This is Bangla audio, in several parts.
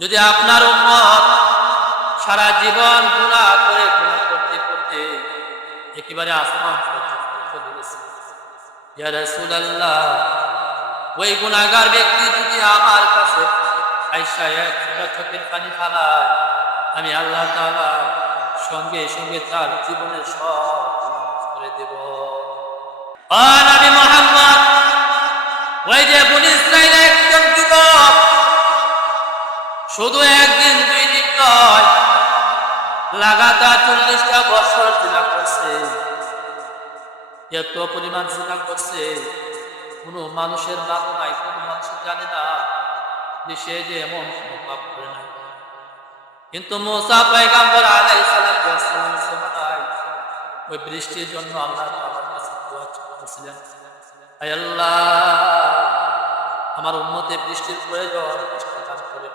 যদি আপনার উম্মত সারা জীবন গুনাহ করতে করতে একেবারে আসমান পর্যন্ত চলে গেছে, ইয়া রাসূলুল্লাহ, ওই গুনাহগার ব্যক্তি যদি আমার কাছে আইসা এক ফোঁটা চোখের পানি ফেলায়, আমি আল্লাহ তাআলা সঙ্গে সঙ্গে তার জীবনের সব মাফ করে দেব। ও নবী মুহাম্মদ, ওই যে বনী ইসরাঈলের একজন যুবক শুধু একদিন দুই দিন নয়, লাগাতার 40টা বছর জিনা করছে। এত পরিমাণ জিনা করছে, কোনো মানুষের নাম নাই, কোনো মানুষ জানে না যে সে যে এমন কোনো পাপ করে নাই। কিন্তু মুসা পয়গম্বর আলাইহিস সালাতু ওয়াস সালামের জামানায় ওই বৃষ্টির জন্য আল্লাহ তাআলার কাছে দোয়া করেছিলেন, হে আল্লাহ, আমার উম্মতে বৃষ্টির প্রয়োজন, বৃষ্টি দান করে।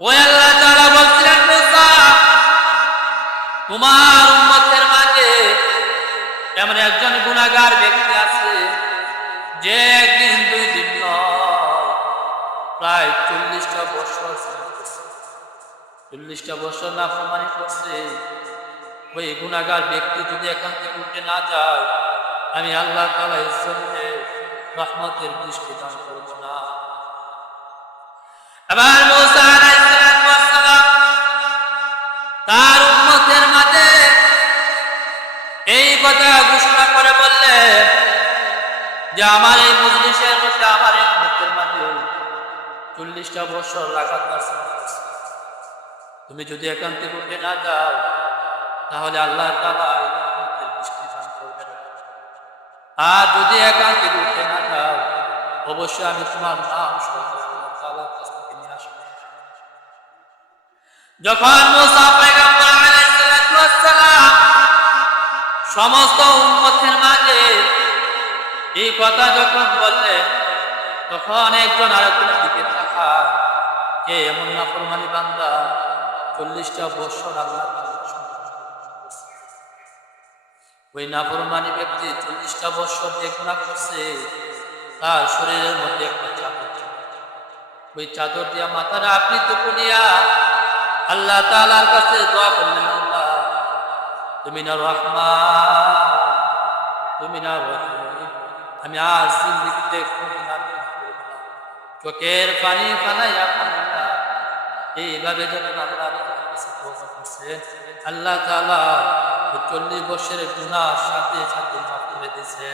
ওই আল্লাহ তাআলা বলছিলেন, মুসা, তোমার উম্মতের মাঝে এমন একজন গুনাহগার ব্যক্তি আছে যে একদিন দুই দিন নয়, প্রায় 40টা বছর 40টা বছর নাফরমানি করছে। ওই গুনাহগার ব্যক্তি যদি এখান থেকে উঠে না যায়, আমি আল্লাহ তাআলা এর জমিনে রহমতের বৃষ্টি দান করব না। আবার মুসা আলাইহিস সালাম তার উম্মতের মাঝে এই কথা ঘোষণা করে বললেন যে আমার এই মজলিসের মধ্যে, আমার এই উম্মতের মাঝে 40টা বছর লাগাতার তুমি যদি এখান থেকে উঠে না যাও, তাহলে আল্লাহ তাআলা রহমতের বৃষ্টি দান করবেন। আর যদি এখান থেকে উঠে না যাও, অবশ্যই আমি তোমার নাম সহজে আল্লাহ তাআলার কাছ থেকে নিয়ে আসব। যখন মুসা পয়গম্বর আলাইহিস সালাতু ওয়াস সালাম সমস্ত উম্মতের মাঝে এই কথা যখন বললেন, তখন একজন আরেকজনের দিকে তাকায়, কে এমন নাফরমানি বান্দা 40টা বছর আল্লাহ তাআলার সন্তান। ওই নাফরমানি ব্যক্তি 40টা বছর যে গুনাহ করছে, তার শরীরের মধ্যে একটা চাদর ছিল। ওই চাদর দিয়া মাথাটা আবৃত করিয়া আল্লাহ তাআলার কাছে দোয়া করলেন, আল্লাহ, তুমি না রহমান, তুমি না রহিম, আমি আজ জিন্দেগিতে কোনো গুনাহ করব না। চোখের পানি ফালাইয়া ফালাইয়া এইভাবে যখন আল্লাহর কাছে তওবা করছে, আল্লাহ তাআলা 40 বছরের গুনাহ সাথে সাথে মাফ করে দিয়েছে।